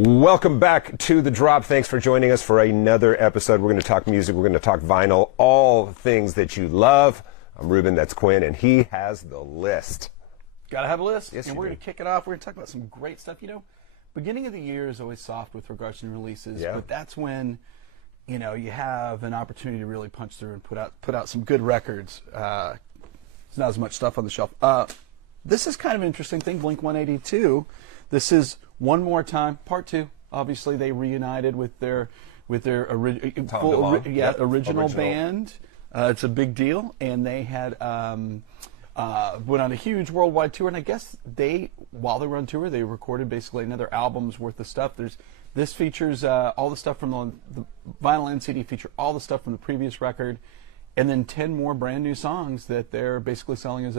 Welcome back to The Drop. Thanks for joining us for another episode. We're going to talk music. We're going to talk vinyl, all things that you love. I'm Ruben, that's Quinn, and he has the list. Got to have a list. Yes, and we're going to kick it off. We're going to talk about some great stuff. You know, beginning of the year is always soft with regards to new releases, but that's when, you know, you have an opportunity to really punch through and put out some good records. There's not as much stuff on the shelf. This is kind of an interesting thing, Blink-182. This is One More Time, Part 2. Obviously, they reunited with their original band. It's a big deal, and they had went on a huge worldwide tour. And I guess while they were on tour, they recorded basically another album's worth of stuff. This features all the stuff from the vinyl and CD feature all the stuff from the previous record, and then 10 more brand new songs that they're basically selling as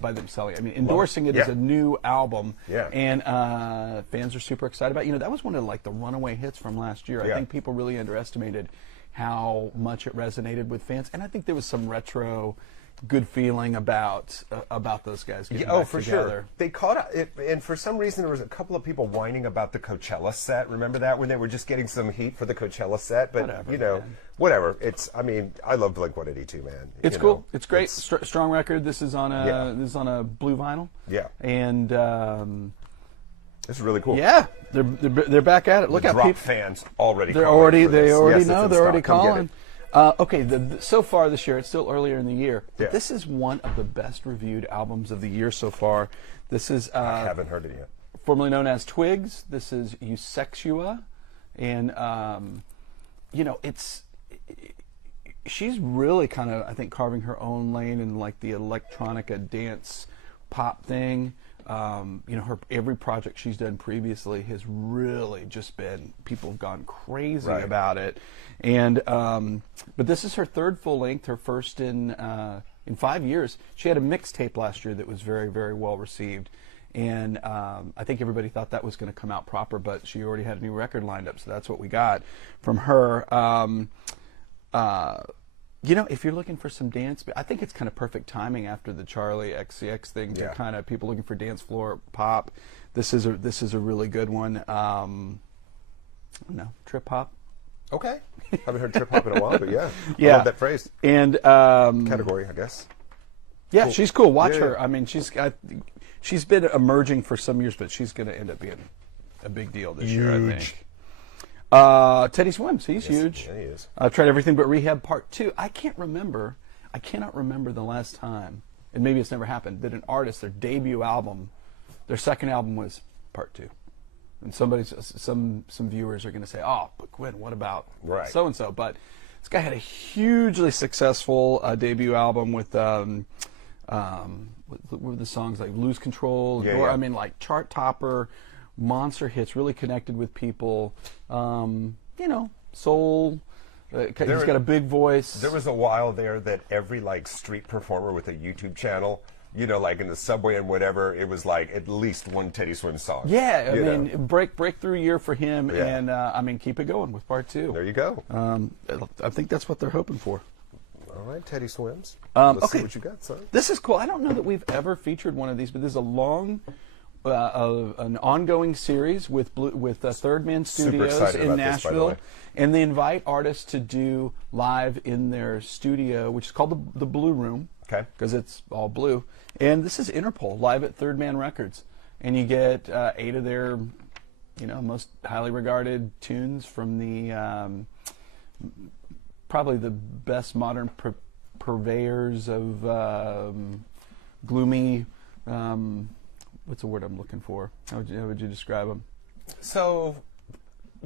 endorsing it as a new album. Yeah. And fans are super excited about it. You know, that was one of like the runaway hits from last year. I think people really underestimated how much it resonated with fans. And I think there was some retro good feeling about those guys getting back for together. sure. They caught it, and for some reason there was a couple of people whining about the Coachella set. Remember that, when they were just getting some heat for the Coachella set? But whatever. I mean, I love Blink-182, man. It's cool. It's great. Strong record. This is on a blue vinyl. Yeah. And this is really cool. Yeah, they're back at it. Look the out, Drop people. Fans already. They already know. They're already calling. Okay, so far this year, it's still earlier in the year, but this is one of the best reviewed albums of the year so far. This is I haven't heard it yet. Formerly known as Twigs. This is Eusexia, and you know, she's really kind of, I think, carving her own lane in like the electronica dance pop thing. You know, every project she's done previously has really just been, people have gone crazy about it. And but this is her third full length, her first in 5 years. She had a mixtape last year that was very, very well received. And I think everybody thought that was going to come out proper, but she already had a new record lined up, so that's what we got from her. You know, if you're looking for some dance, I think it's kind of perfect timing after the Charlie XCX thing to kind of people looking for dance floor pop. This is a really good one. Trip hop. Okay, haven't heard trip hop in a while, but I love that phrase and category, I guess. Yeah, cool. She's cool. Watch her. I mean, she's been emerging for some years, but she's going to end up being a big deal this year, I think. Teddy Swims, he's huge. Yeah, he is. I've tried everything but Rehab Part 2. I cannot remember the last time, and maybe it's never happened, that an artist, their debut album, their second album was Part 2. And some viewers are going to say, oh, but Quinn, what about so-and-so? But this guy had a hugely successful debut album with, what were the songs, like Lose Control? I mean, like chart topper, monster hits, really connected with people. You know, soul. He's got a big voice. There was a while there that every like street performer with a YouTube channel, you know, like in the subway and whatever, it was like at least one Teddy Swims song. Yeah, I mean, breakthrough year for him, and I mean, keep it going with Part 2. There you go. I think that's what they're hoping for. All right, Teddy Swims. Let's see what you got, son. This is cool. I don't know that we've ever featured one of these, but this is a long, an ongoing series with Third Man Studios in Nashville, and they invite artists to do live in their studio, which is called the Blue Room. Okay. Because it's all blue. And this is Interpol, live at Third Man Records. And you get 8 of their, you know, most highly regarded tunes from the, probably the best modern purveyors of gloomy, what's the word I'm looking for? How would you describe them? So,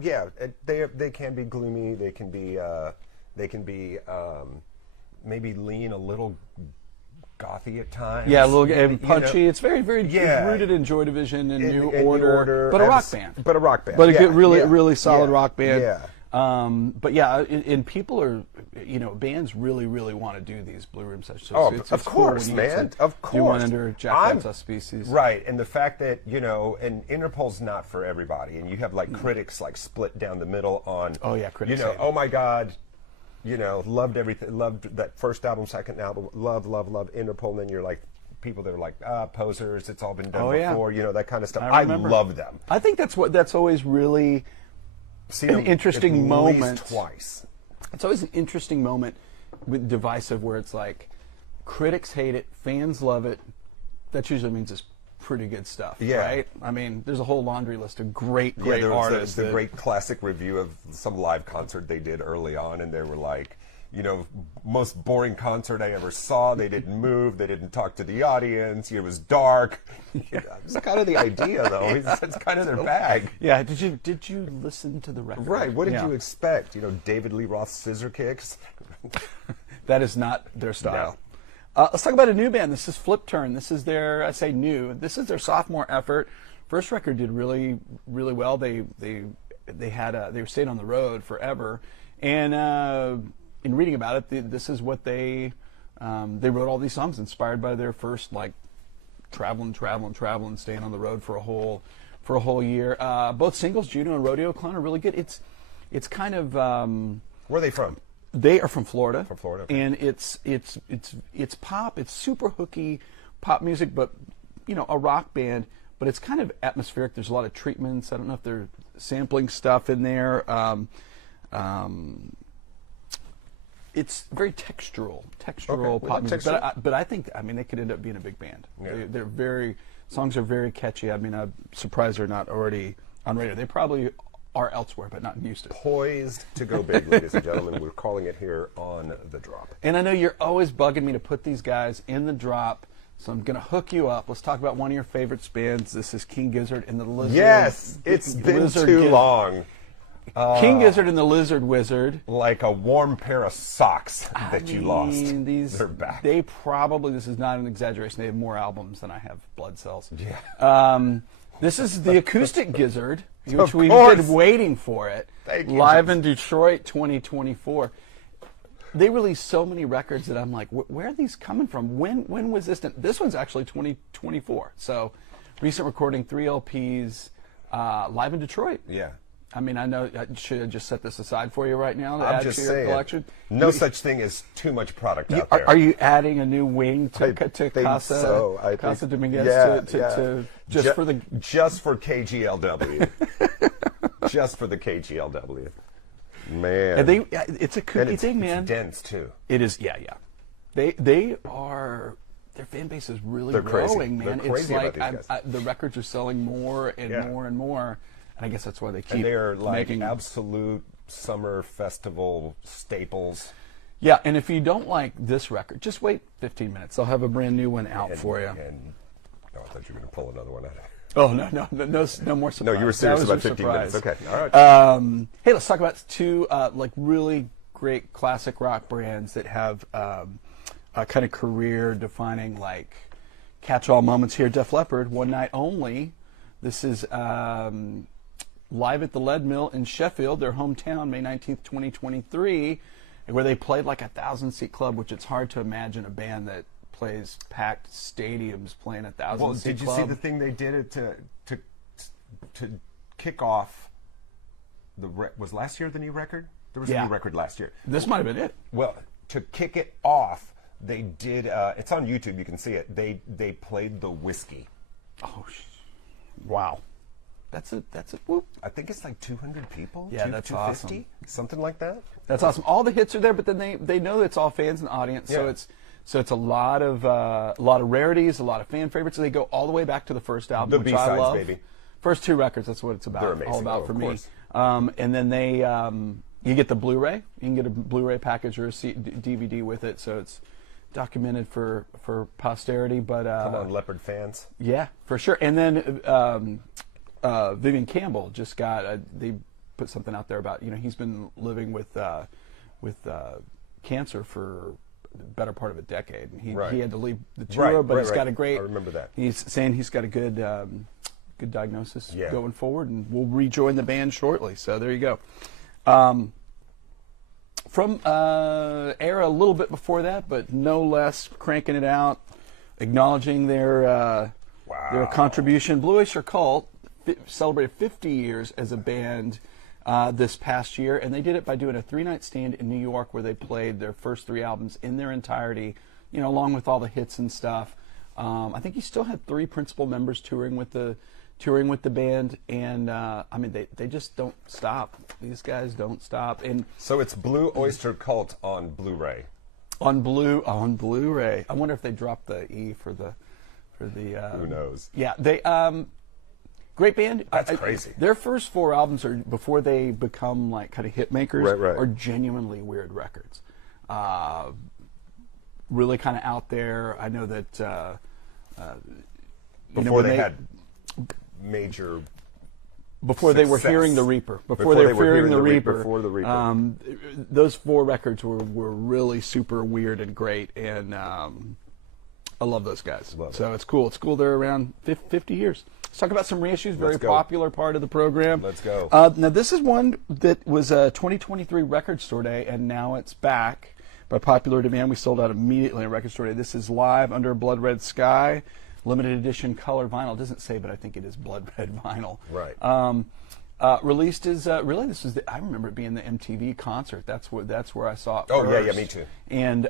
yeah, they can be gloomy. They can be maybe lean a little gothy at times. Yeah, a little and punchy. You know? It's very, very rooted in Joy Division and New Order, but a rock band. But a rock band. But a really solid rock band. Yeah. But yeah, and people are, you know, bands really, really want to do these Blue Room sessions. So it's of course, cool man. Of course. Do one under Jack auspices. Right, and the fact that, you know, and Interpol's not for everybody, and you have like critics like split down the middle on. Oh yeah, critics. You know, oh my God. You know, loved everything, loved that first album, second album, love Interpol, and then you're like people that are like, posers, it's all been done Oh, yeah. before, you know, that kind of stuff. I I remember. love them. I think that's always really an interesting moment. At least twice. It's always an interesting moment with Divisive where it's like critics hate it, fans love it. That usually means it's pretty good stuff, Yeah. right? I mean, there's a whole laundry list of great There was artists. the great classic review of some live concert they did early on, and they were like, you know, most boring concert I ever saw. They didn't move. They didn't talk to the audience. It was dark. It's kind of the idea, though. It's kind of their bag. Yeah. Did you listen to the record? Right. What did Yeah. you expect? You know, David Lee Roth's scissor kicks? That is not their style. No. Let's talk about a new band. This is Flip Turn. This is their, I say new. This is their sophomore effort. First record did really, really well. They were staying on the road forever, and in reading about it, this is what they wrote all these songs inspired by their first like traveling, staying on the road for a whole year. Both singles, Juno and Rodeo Clown, are really good. It's kind of Where are they from? They are from Florida. From Florida, okay. And it's pop. It's super hooky pop music, but you know, a rock band. But it's kind of atmospheric. There's a lot of treatments. I don't know if they're sampling stuff in there. It's very textural Okay, pop music. texture. But I think, I mean, they could end up being a big band. Yeah. Songs are very catchy. I mean, I'm surprised they're not already on radio. They probably are elsewhere, but not in Houston. Poised to go big, ladies and gentlemen. We're calling it here on The Drop. And I know you're always bugging me to put these guys in the drop, so I'm going to hook you up. Let's talk about one of your favorite bands. This is King Gizzard and the Lizard. Yes, it's been too long. King Gizzard and the Lizard Wizard. Like a warm pair of socks that you lost. They're back. They probably, this is not an exaggeration, they have more albums than I have blood cells. Yeah. This is the acoustic Gizzard, which Of we've course. been waiting for it. Thank you. Live in Detroit 2024. They released so many records that I'm like, where are these coming from? When was this done? This one's actually 2024. So recent recording, 3 LPs, live in Detroit. Yeah. I mean, I know I should have just set this aside for you right now to I'm add just to your saying, collection. no such thing as too much product out there. Are you adding a new wing to I think Casa, so. I Casa think- Dominguez yeah. just for the just for KGLW. Just for the KGLW. Man. and it's a And kooky thing, man. It's dense too. It is, yeah. They are, their fan base is really They're crazy. growing, man. They're crazy it's like about these guys. the records are selling more and Yeah. more and more, and I guess that's why they keep And they're like making. absolute summer festival staples. Yeah, and if you don't like this record, just wait 15 minutes. They'll have a brand new one out for you. And I thought you were going to pull another one out. Oh no more surprise. No, you were serious That was about a 15 surprise. minutes. Okay, all right. Hey, let's talk about two like really great classic rock brands that have a kind of career-defining like catch-all moments here. Def Leppard, One Night Only. This is live at the Lead Mill in Sheffield, their hometown, May 19th, 2023, where they played like a 1,000-seat club, which it's hard to imagine a band that plays packed stadiums playing a 1,000-seat club. Well, did you see the thing they did to kick off was last year the new record? There was a Yeah. new record last year. This might have been it. Well, to kick it off, they did. It's on YouTube. You can see it. They played the Whiskey. Oh, wow. That's a whoop. I think it's like 200 people. Yeah, that's 250, awesome. something like that. That's awesome. All the hits are there, but then they know it's all fans and audience, Yeah. so it's a lot of rarities, a lot of fan favorites. So they go all the way back to the first album, The which I B-sides, love. baby. First two records, that's what it's about. They're amazing. All about Oh, for of me. course. And then they you get the Blu-ray. You can get a Blu-ray package or a DVD with it, so it's documented for posterity. But Come on, Leopard fans. yeah, for sure. And then Vivian Campbell just got they put something out there about he's been living with cancer for the better part of a decade, and he had to leave the tour, but he's got a great. I remember that. He's saying he's got a good diagnosis Yeah. going forward, and we'll rejoin the band shortly. So there you go. From era a little bit before that, but no less cranking it out, acknowledging their contribution. Blue Oyster Cult celebrated 50 years as a band this past year, and they did it by doing a 3-night stand in New York where they played their first 3 albums in their entirety, along with all the hits and stuff. I think he still had 3 principal members touring with the band, and I mean they just don't stop. These guys don't stop. And so it's Blue Oyster Cult on Blu-ray. On Blu-ray. I wonder if they dropped the E for the. Who knows? Yeah, they great band. That's crazy. Their first 4 albums are before they become like kind of hit makers. Right. Are genuinely weird records. Really kind of out there. I know that before they had major. Before they were hearing the Reaper. Before they were hearing the Reaper. Before the Reaper. Those 4 records were really super weird and great, and I love those guys. So it's cool. It's cool they're around 50 years. Let's talk about some reissues, very popular part of the program. Let's go. Now, this is one that was a 2023 Record Store Day, and now it's back by popular demand. We sold out immediately at Record Store Day. This is Live Under a Blood Red Sky, limited edition color vinyl. It doesn't say, but I think it is blood red vinyl. Right. Released is really this was I remember it being the MTV concert. That's where I saw it first. Oh yeah, me too. And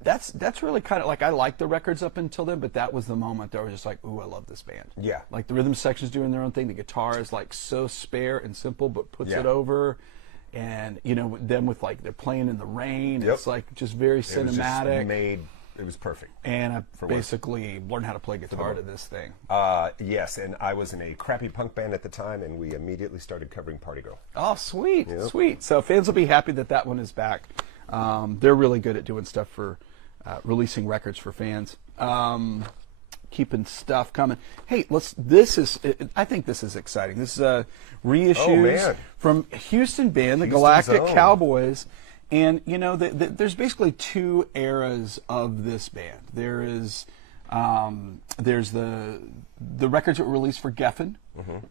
that's really kind of like I liked the records up until then, but that was the moment that I was just like, ooh, I love this band. Yeah. Like the rhythm section's doing their own thing. The guitar is like so spare and simple, but puts it over. And them with like they're playing in the rain. It's like just very cinematic. It was perfect. And I basically learned how to play guitar to this thing. Yes, and I was in a crappy punk band at the time, and we immediately started covering Party Girl. Oh, sweet, sweet. So fans will be happy that one is back. They're really good at doing stuff for releasing records for fans. Keeping stuff coming. Hey, I think this is exciting. This is Reissues from Houston band, the Galactic Cowboys. And there's basically 2 eras of this band. There's the records that were released for Geffen,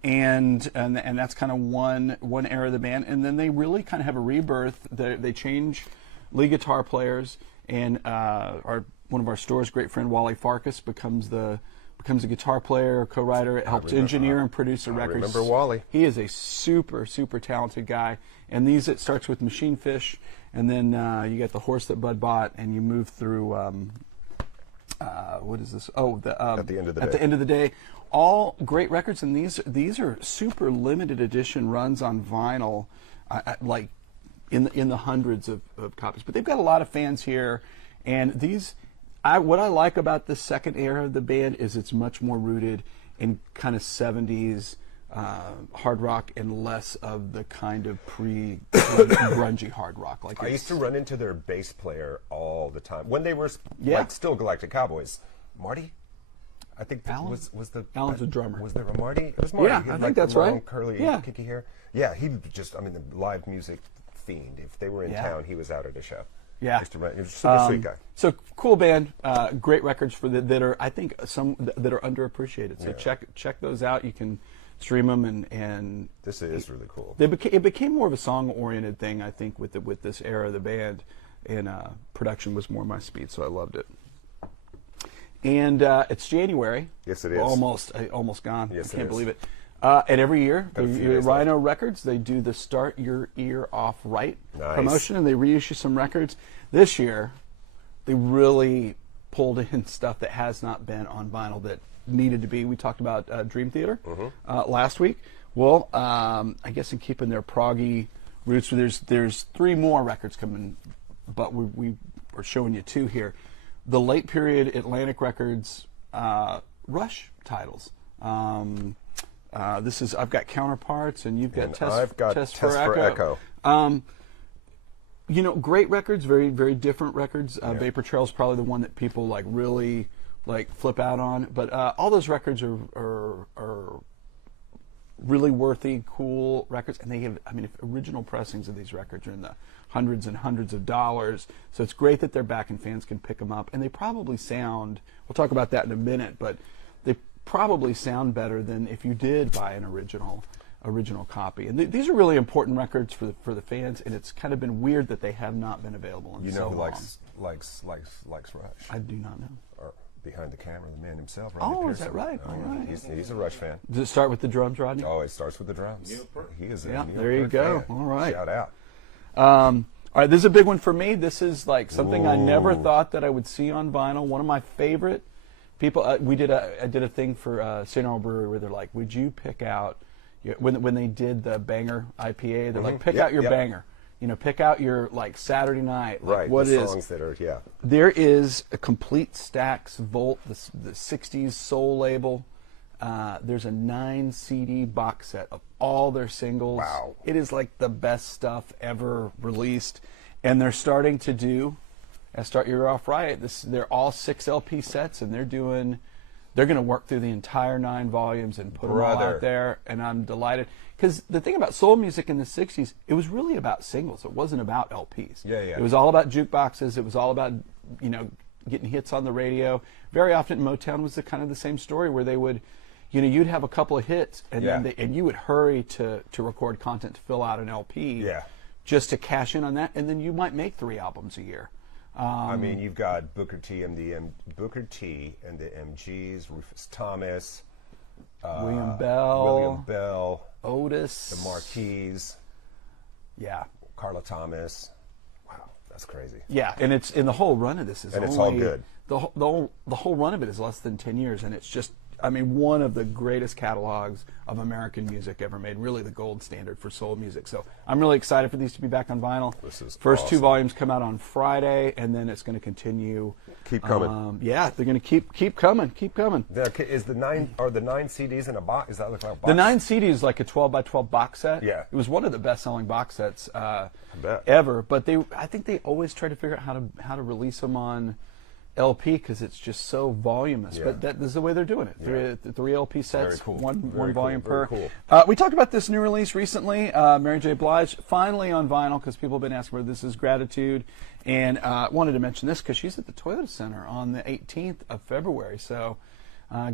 and that's kind of one era of the band. And then they really kind of have a rebirth. They change lead guitar players, and one of our store's great friend Wally Farkas becomes a guitar player, co-writer, helped engineer and produce the records. I remember Wally. He is a super talented guy. And it starts with Machine Fish, and then you get The Horse That Bud Bought, and you move through what is this? Oh, At the End of the Day. At the End of the Day. All great records, and these are super limited edition runs on vinyl, like in the hundreds of copies. But they've got a lot of fans here, and what I like about this second era of the band is it's much more rooted in kind of 70s hard rock and less of the kind of grungy hard rock. Like I used to run into their bass player all the time when they were like still Galactic Cowboys. Marty, I think was the Alan's a drummer. Was there a Marty? It was Marty. Yeah, I think that's right. Curly, kicky hair. Yeah, he just the live music fiend. If they were in town, he was out at a show. Yeah, he was a super sweet guy. So cool band, great records that are I think some that are underappreciated. So check those out. You can stream them and this is really cool. It became more of a song-oriented thing, I think, with this era of the band, and production was more my speed, so I loved it. And it's January. Yes, it is. Almost gone. Yes, I can't believe it. And every year, Rhino Records, they do the Start Your Ear Off Right promotion, and they reissue some records. This year, they really pulled in stuff that has not been on vinyl that needed to be. We talked about Dream Theater last week. Well, I guess in keeping their proggy roots, there's 3 more records coming, but we are showing you 2 here. The late period Atlantic Records Rush titles. This is I've got Counterparts, and you've got Test for Echo. Great records, very very different records. Vapor Trail is probably the one that people really flip out on, but all those records are really worthy, cool records, and they have original pressings of these records are in the hundreds and hundreds of dollars. So it's great that they're back and fans can pick them up, and they probably sound. We'll talk about that in a minute, but they probably sound better than if you did buy an original copy. And these are really important records for the fans, and it's kind of been weird that they have not been available in so long. Who likes Rush? I do not know. Or behind the camera, the man himself. Rodney Pearson. Is that right? All right. He's a Rush fan. Does it start with the drums, Rodney? Oh, it starts with the drums. He is a Neil there you Peart go. fan. All right. Shout out. All right, this is a big one for me. This is something I never thought that I would see on vinyl. One of my favorite People, I did a thing for St. Arnold Brewery where they're like, would you pick out when they did the banger IPA? They're like, pick out your banger. You know, pick out your like Saturday night. Like, right. What the is? Songs that are There is a complete Stax Volt, the '60s soul label. There's a 9 CD box set of all their singles. Wow. It is like the best stuff ever released, and they're starting to do. Start Your Year Off Right. They're all 6 LP sets, and they're going to work through the entire 9 volumes and put them all out there. And I'm delighted because the thing about soul music in the '60s, it was really about singles. It wasn't about LPs. Yeah. It was all about jukeboxes. It was all about getting hits on the radio. Very often, Motown was kind of the same story where they would, you'd have a couple of hits, and then and you would hurry to record content to fill out an LP. Just to cash in on that, and then you might make 3 albums a year. I mean, you've got Booker T and the MGs, Rufus Thomas, William Bell, Otis, the Marquis, yeah, Carla Thomas. Wow, that's crazy. Yeah, and the whole run of this is it's all good. The whole run of it is less than 10 years, and it's just. I mean, one of the greatest catalogs of American music ever made, really the gold standard for soul music. So I'm really excited for these to be back on vinyl. This is First awesome. 2 volumes come out on Friday, and then it's going to continue. Keep coming. Yeah, they're going to keep coming. Is the 9 CDs in a box? Is that like a box? The 9 CDs is like a 12 by 12 box set. Yeah. It was one of the best-selling box sets bet. ever. But I think they always try to figure out how to release them on LP because it's just so voluminous, but that is the way they're doing it. 3 LP sets, cool. one volume per. Cool. We talked about this new release recently, Mary J. Blige, finally on vinyl because people have been asking where this is Gratitude, and wanted to mention this because she's at the Toyota Center on the 18th of February, so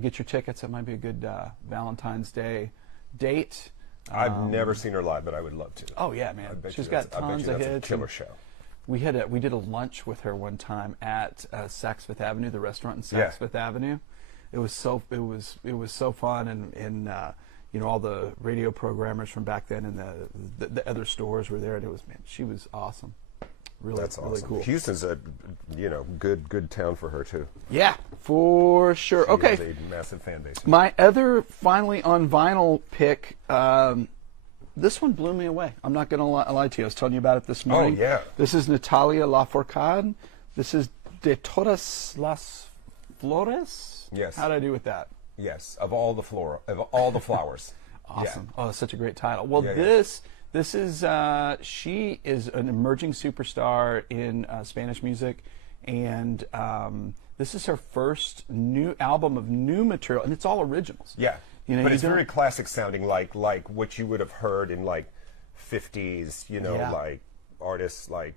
get your tickets. That might be a good Valentine's Day date. I've never seen her live, but I would love to. Oh yeah, man, she's got tons of hits. A killer show. We did a lunch with her one time at Saks Fifth Avenue, the restaurant in Saks Fifth Avenue. It was so fun, and all the radio programmers from back then and the other stores were there, and she was awesome. That's awesome. Really cool. Houston's a good town for her too. Yeah, for sure. She has a massive fan base. My other finally on vinyl pick. This one blew me away. I'm not going to lie to you. I was telling you about it this morning. Oh, yeah. This is Natalia Lafourcade. This is De Todas las Flores. Yes. How did I do with that? Yes, of all the flowers. Awesome. Yeah. Oh, that's such a great title. Well, this is she is an emerging superstar in Spanish music, and this is her first new album of new material, and it's all originals. Yeah. But it's very classic sounding, like what you would have heard in like 50s, like artists like.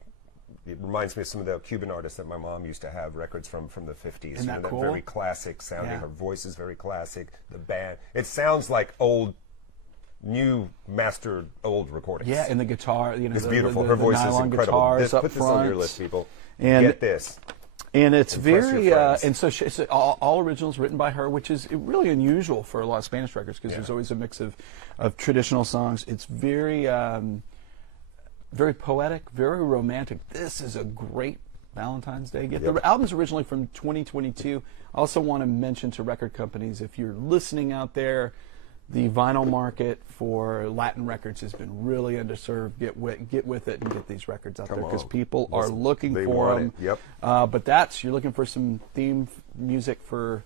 It reminds me of some of the Cuban artists that my mom used to have records from the 50s. Isn't that cool? Very classic sounding. Yeah. Her voice is very classic. The band, it sounds like new mastered old recordings. Yeah, and the guitar, it's beautiful. Her voice is incredible. Put this on your list, people. And get this. And it's very, and so it's all originals written by her, which is really unusual for a lot of Spanish records because there's always a mix of traditional songs. It's very, very poetic, very romantic. This is a great Valentine's Day gift. The album's originally from 2022. I also want to mention to record companies, if you're listening out there, the vinyl market for Latin records has been really underserved. Get with it and get these records out there because people are looking for them. Yep. But you're looking for some theme music for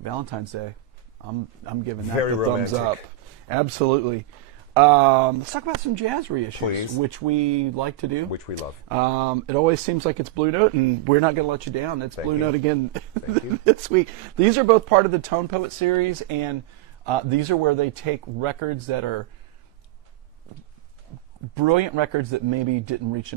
Valentine's Day. I'm giving that the thumbs up. Absolutely. Let's talk about some jazz reissues, please, which we like to do. Which we love. It always seems like it's Blue Note, and we're not going to let you down. It's Blue Note again this week. These are both part of the Tone Poet series, and these are where they take records that are brilliant records that maybe didn't reach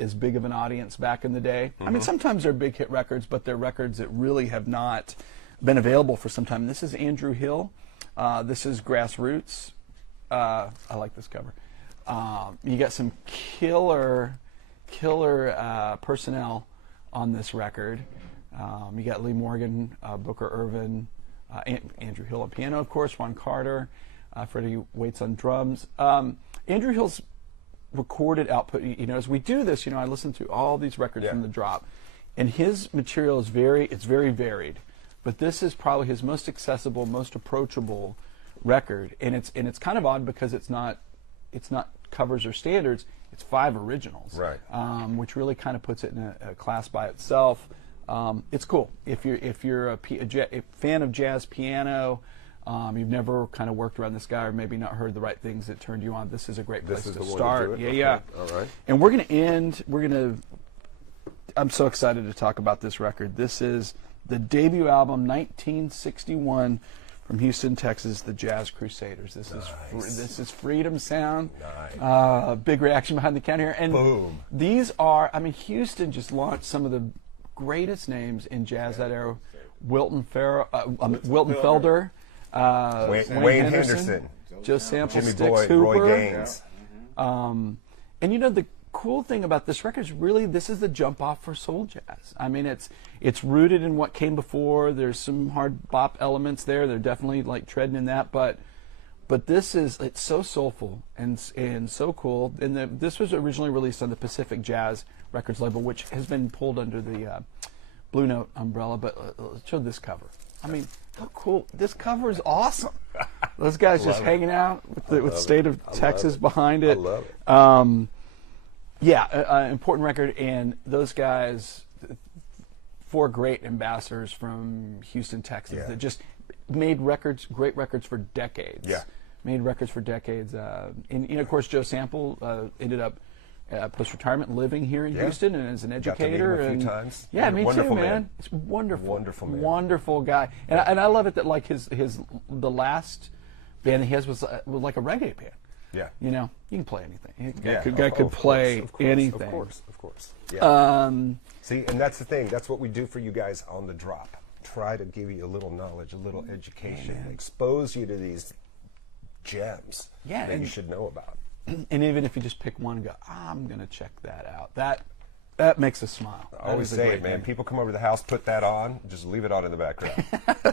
as big of an audience back in the day. I mean, sometimes they're big hit records, but they're records that really have not been available for some time. This is Andrew Hill. This is Grassroots. I like this cover. You got some killer personnel on this record. You got Lee Morgan, Booker Ervin, Andrew Hill on piano, of course, Ron Carter, Freddie Waits on drums. Andrew Hill's recorded output, as we do this, I listen to all these records from the drop, and his material is very varied. but this is probably his most accessible, most approachable record, and it's kind of odd because it's not covers or standards. It's 5 originals, right? Which really kind of puts it in a class by itself. It's cool if you're a fan of jazz piano. You've never kind of worked around this guy or maybe not heard the right things that turned you on. This is a great place to start. Yeah. All right. And we're gonna I'm so excited to talk about this record. This is the debut album, 1961, from Houston, Texas, the Jazz Crusaders. This is Freedom Sound. Nice. Big reaction behind the counter here. And boom. These are, Houston just launched some of the greatest names in jazz that era. Wilton Felder. Wayne Henderson, Joe Sample, Jimmy Sticks Boyd, Hooper. Roy Gaines. And the cool thing about this record is really this is the jump off for soul jazz. It's rooted in what came before. There's some hard bop elements there. They're definitely like treading in that, but it's so soulful and so cool. And this was originally released on the Pacific Jazz Records label, which has been pulled under the Blue Note umbrella. But let's show this cover. How cool! This cover is awesome. Those guys just hanging out with State of Texas behind it. I love it. Important record, and those guys, 4 great ambassadors from Houston, Texas, that just made great records for decades. Yeah, made records for decades. And of course, Joe Sample ended up post-retirement living here in Houston and as an educator. Got to meet him a few times. Yeah, me wonderful too, man. It's wonderful. Wonderful man. Wonderful guy. And I love it that like the last band he has was like a reggae band. Yeah. You can play anything. Guy could play anything. Of course. Yeah. See, and that's the thing. That's what we do for you guys on the drop. Try to give you a little knowledge, a little education, expose you to these gems that you should know about. And even if you just pick one and go, I'm going to check that out. That makes us smile. I always say it, man. People come over to the house, put that on, just leave it on in the background.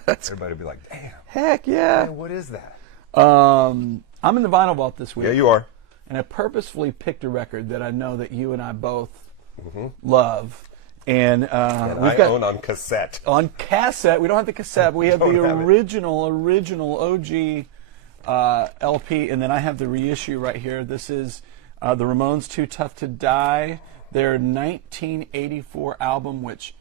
Everybody will be like, damn. Heck yeah. Man, what is that? I'm in the vinyl vault this week. Yeah, you are. And I purposefully picked a record that I know that you and I both love. And we've got own on cassette. On cassette. We don't have the cassette. We have the original OG LP, and then I have the reissue right here. This is the Ramones' Too Tough to Die, their 1984 album, which,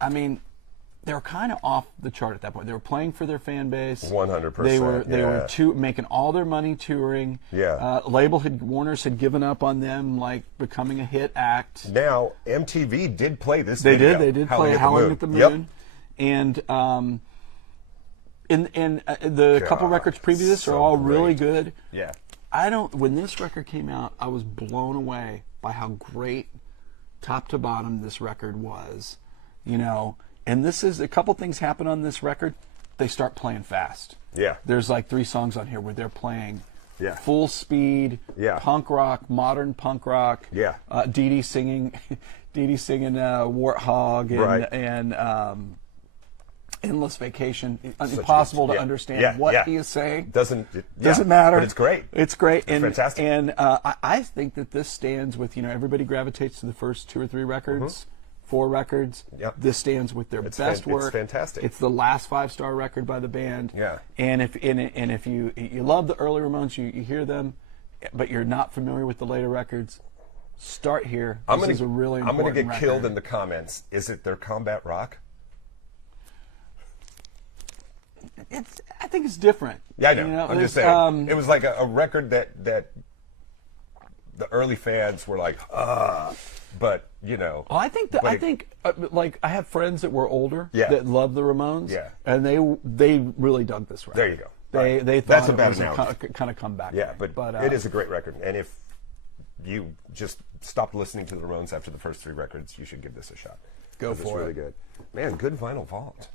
they were kind of off the chart at that point. They were playing for their fan base. 100%. They were making all their money touring. Yeah. Warner's had given up on them, like becoming a hit act. Now MTV did play this. They did play Howling at the Moon, and the couple records previous to this are all really good. Yeah. When this record came out, I was blown away by how great top to bottom this record was. And this is a couple things happen on this record. They start playing fast. Yeah. There's like 3 songs on here where they're playing full speed, Yeah. punk rock, modern punk rock. Yeah. Dee Dee singing Warthog and Endless Vacation. Impossible to understand what he is saying. Doesn't matter. But it's great. It's great. It's fantastic. And I think that this stands with, everybody gravitates to the first 2 or 3 records, 4 records. Yep. This stands with their best work. It's fantastic. It's the last 5-star record by the band. Yeah. And if you love the early Ramones, you hear them, but you're not familiar with the later records, start here. This is a really important I'm going to get killed record. in the comments. Is it their combat rock? I think it's different. Yeah, I know. I'm just saying. It was like a record that the early fans were like, but Well, I think I have friends that were older that loved the Ramones. Yeah. And they really dug this record. There you go. They thought That's a it bad was analogy. a kind of comeback. Yeah, thing. but it is a great record. And if you just stopped listening to the Ramones after the first 3 records, you should give this a shot. Go for it. It's really good. Man, good vinyl vault.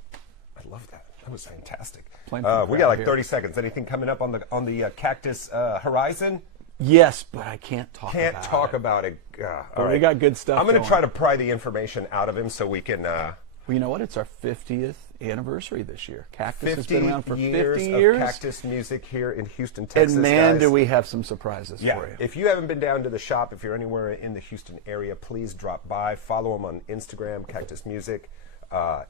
I love that. That was fantastic. We got like 30 seconds. Anything coming up on the Cactus horizon? Yes, but I can't talk about it. Can't talk about it. All right. We got good stuff. I'm going to try to pry the information out of him so we can. Well, you know what? It's our 50th anniversary this year. Cactus has 50 been around for 50 years years. of Cactus music here in Houston, Texas. And man, guys. do we have some surprises for you. If you haven't been down to the shop, if you're anywhere in the Houston area, please drop by. Follow them on Instagram, Cactus Music.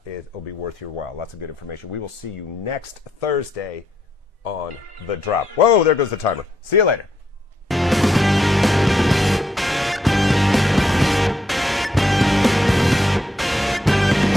it'll be worth your while. Lots of good information. We will see you next Thursday on The Drop. Whoa, there goes the timer. See you later.